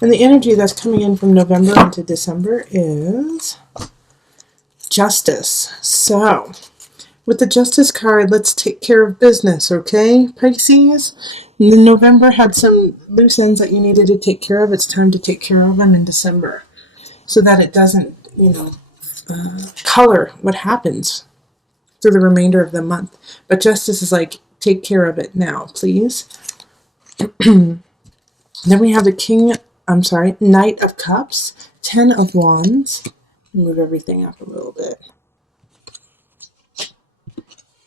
And the energy that's coming in from November into December is Justice. So, with the Justice card, let's take care of business, okay, Pisces? November had some loose ends that you needed to take care of. It's time to take care of them in December so that it doesn't, color what happens through the remainder of the month. But Justice is like, take care of it now, please. Then we have the Knight of Cups, 10 of Wands. Move everything up a little bit.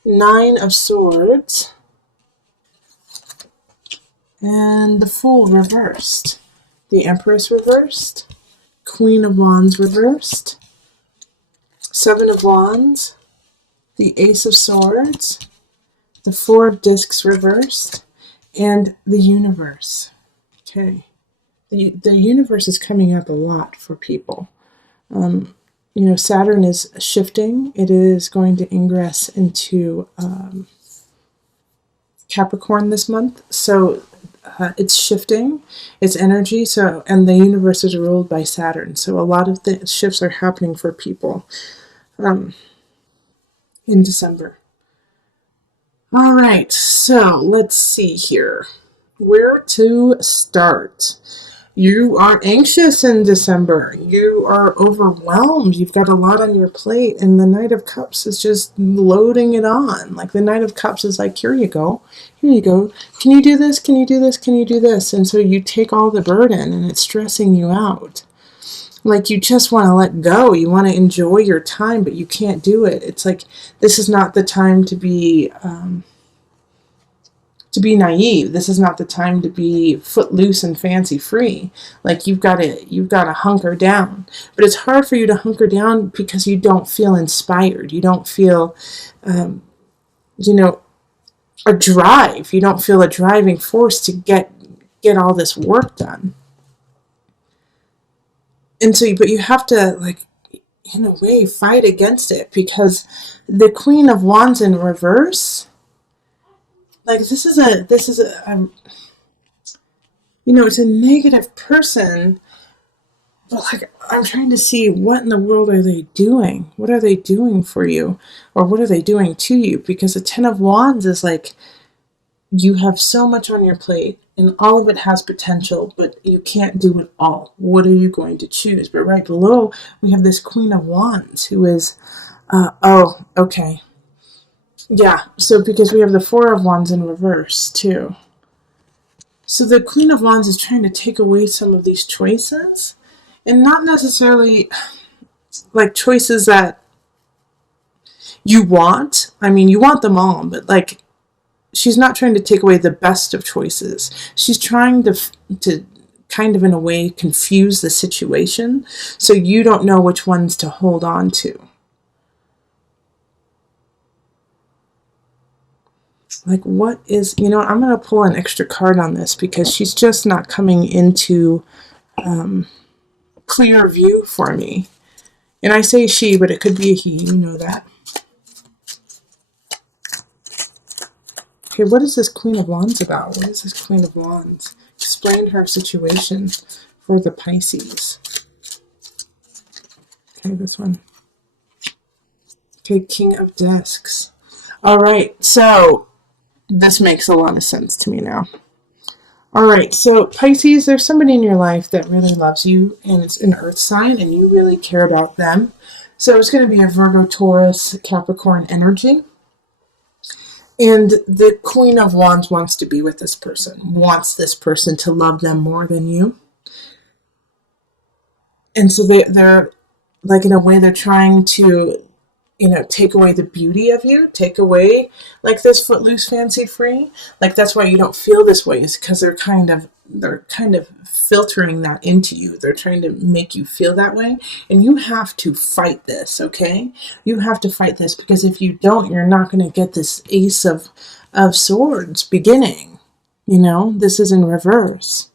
9 of Swords. And the Fool reversed. The Empress reversed. Queen of Wands reversed. 7 of Wands. The Ace of Swords. The Four of Discs reversed. And the Universe. Okay. The Universe is coming up a lot for people. Saturn is shifting. It is going to ingress into Capricorn this month. So it's shifting its energy. And the universe is ruled by Saturn. So a lot of the shifts are happening for people in December. All right. So let's see here. Where to start? You are anxious in December. You are overwhelmed. You've got a lot on your plate. And the Knight of Cups is just loading it on. Like the Knight of Cups is like, here you go. Here you go. Can you do this? Can you do this? Can you do this? And so you take all the burden and it's stressing you out. Like you just want to let go. You want to enjoy your time, but you can't do it. It's like, this is not the time to be naive. This is not the time to be footloose and fancy free. Like you've got to hunker down. But it's hard for you to hunker down because you don't feel inspired. You don't feel, a drive. You don't feel a driving force to get all this work done. And so, but you have to, like, in a way, fight against it because the Queen of Wands in reverse. Like this is a it's a negative person, but like I'm trying to see what in the world are they doing? What are they doing for you? Or what are they doing to you? Because the 10 of Wands is like, you have so much on your plate and all of it has potential, but you can't do it all. What are you going to choose? But right below, we have this Queen of Wands who is, okay. Yeah, so because we have the Four of Wands in reverse, too. So the Queen of Wands is trying to take away some of these choices. And not necessarily, like, choices that you want. I mean, you want them all, but, like, she's not trying to take away the best of choices. She's trying to kind of, in a way, confuse the situation so you don't know which ones to hold on to. Like, what is, I'm going to pull an extra card on this because she's just not coming into clear view for me. And I say she, but it could be a he, you know that. Okay, what is this Queen of Wands about? What is this Queen of Wands? Explain her situation for the Pisces. Okay, this one. Okay, King of Discs. All right, so this makes a lot of sense to me now. All right, so Pisces, there's somebody in your life that really loves you, and it's an earth sign, and you really care about them. So it's going to be a Virgo, Taurus, Capricorn energy. And the Queen of Wands wants to be with this person, wants this person to love them more than you. And so they're like, in a way, they're trying to, take away the beauty of you, take away like this footloose fancy free. Like that's why you don't feel this way, is because they're kind of filtering that into you. They're trying to make you feel that way. And you have to fight this, okay? You have to fight this because if you don't, you're not going to get this Ace of Swords beginning. This is in reverse.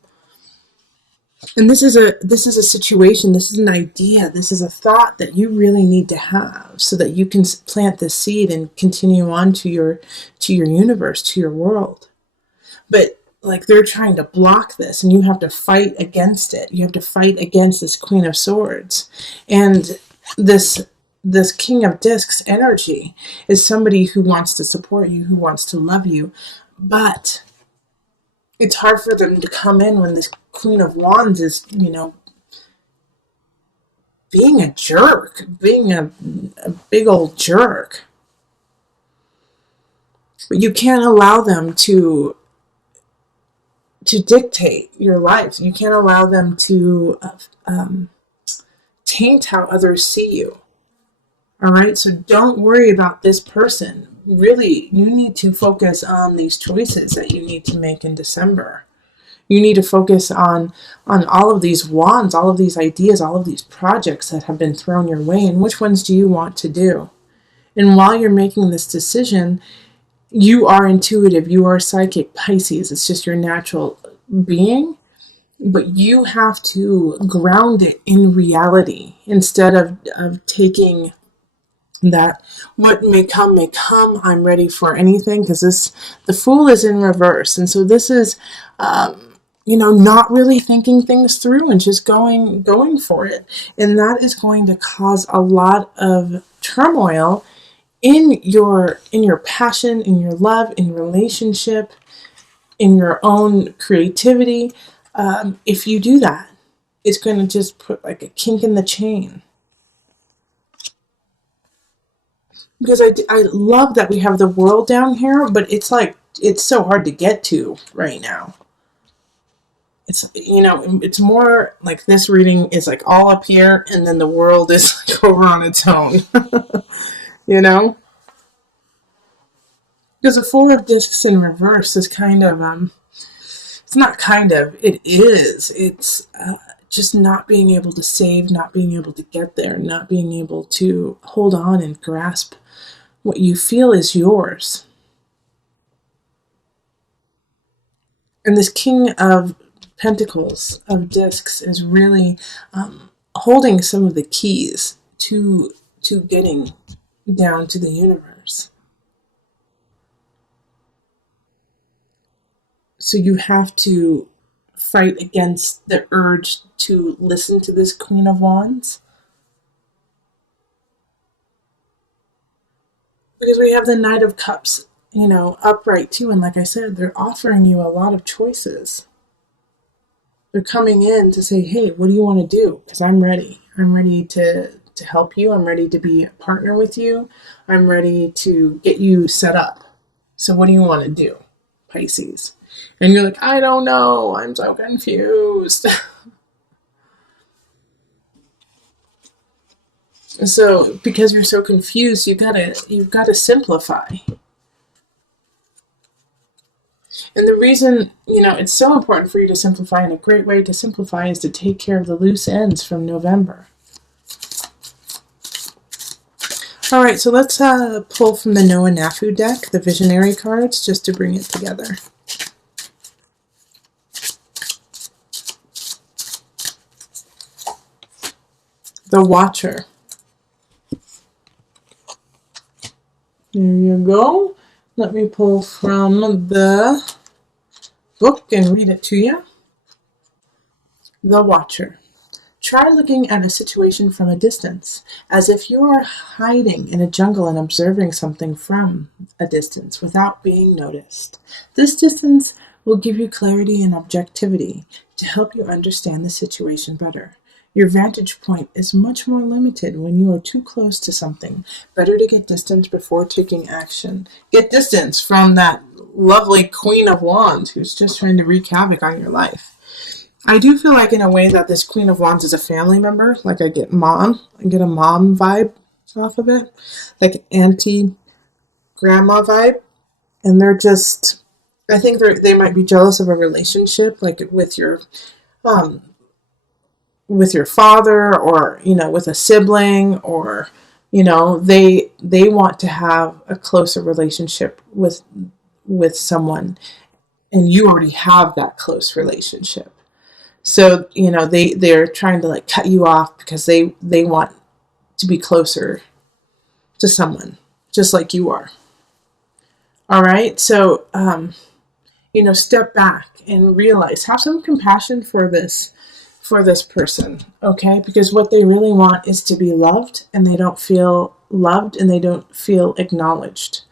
And this is a situation, this is an idea, this is a thought that you really need to have so that you can plant this seed and continue on to your universe, to your world. But like they're trying to block this, and you have to fight against it. You have to fight against this Queen of Swords. And this King of Discs energy is somebody who wants to support you, who wants to love you, but it's hard for them to come in when this Queen of Wands is, being a jerk, being a big old jerk. But you can't allow them to dictate your life. You can't allow them to taint how others see you. All right, so don't worry about this person. Really, you need to focus on these choices that you need to make in December. You need to focus on all of these wands, all of these ideas, all of these projects that have been thrown your way, and which ones do you want to do? And while you're making this decision, you are intuitive, you are psychic, Pisces. It's just your natural being. But you have to ground it in reality instead of taking that what may come, I'm ready for anything, because the Fool is in reverse. And so this is not really thinking things through and just going for it. And that is going to cause a lot of turmoil in your passion, in your love, in relationship, in your own creativity. If you do that, it's going to just put like a kink in the chain. Because I love that we have the world down here, but it's so hard to get to right now. It's more like this reading is like all up here, and then the world is like over on its own. you know because the Four of Discs in reverse is kind of it's not kind of, it is. It's just not being able to save, not being able to get there, not being able to hold on and grasp what you feel is yours. And this King of Pentacles, of Discs, is really holding some of the keys to getting down to the universe. So you have to fight against the urge to listen to this Queen of Wands. Because we have the Knight of Cups, upright too. And like I said, they're offering you a lot of choices. They're coming in to say, hey, what do you want to do? Because I'm ready. I'm ready to help you. I'm ready to be a partner with you. I'm ready to get you set up. So what do you want to do, Pisces? And you're like, I don't know. I'm so confused. So because you're so confused, you've got to simplify. And the reason, it's so important for you to simplify, and a great way to simplify is to take care of the loose ends from November. All right, so let's pull from the Noah Nafu deck, the Visionary cards, just to bring it together. The Watcher. There you go. Let me pull from the book and read it to you. The Watcher. Try looking at a situation from a distance, as if you are hiding in a jungle and observing something from a distance without being noticed. This distance will give you clarity and objectivity to help you understand the situation better. Your vantage point is much more limited when you are too close to something. Better to get distance before taking action. Get distance from that lovely Queen of Wands who's just trying to wreak havoc on your life. I do feel like in a way that this Queen of Wands is a family member. Like I get a mom vibe off of it. Like auntie, grandma vibe. And they're just, I think they might be jealous of a relationship, like with your father, or with a sibling, or they want to have a closer relationship with someone, and you already have that close relationship. So they're trying to like cut you off because they want to be closer to someone just like you are. All right, so step back and realize, have some compassion for this person, okay? Because what they really want is to be loved, and they don't feel loved, and they don't feel acknowledged,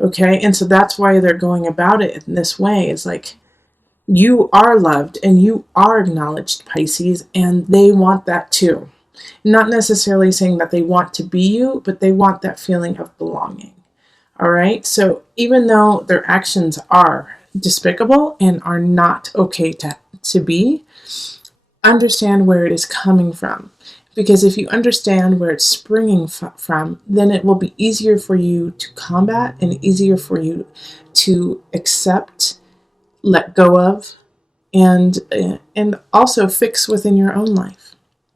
okay? And so that's why they're going about it in this way. It's like, you are loved and you are acknowledged, Pisces, and they want that too. Not necessarily saying that they want to be you, but they want that feeling of belonging. All right. So even though their actions are despicable and are not okay to be, understand where it is coming from. Because if you understand where it's springing from, then it will be easier for you to combat and easier for you to accept, let go of, and also fix within your own life.